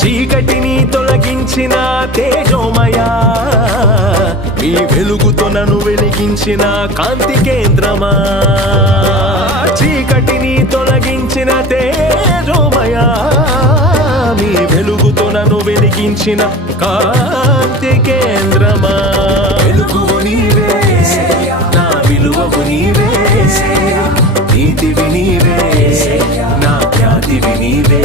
చీకటిని తొలగించిన తేజోమయా, మీ వెలుగుతో నన్ను వెలిగించిన కాంతి కేంద్రమా. చీకటిని తొలగించిన తేజోమయా, మీ వెలుగుతో నన్ను వెలిగించిన కాంతి కేంద్రమా. వెలుగువు నీవే, నా విలువవు నీవే, నీతివి నీవే, నా ఖ్యాతివి నీవే.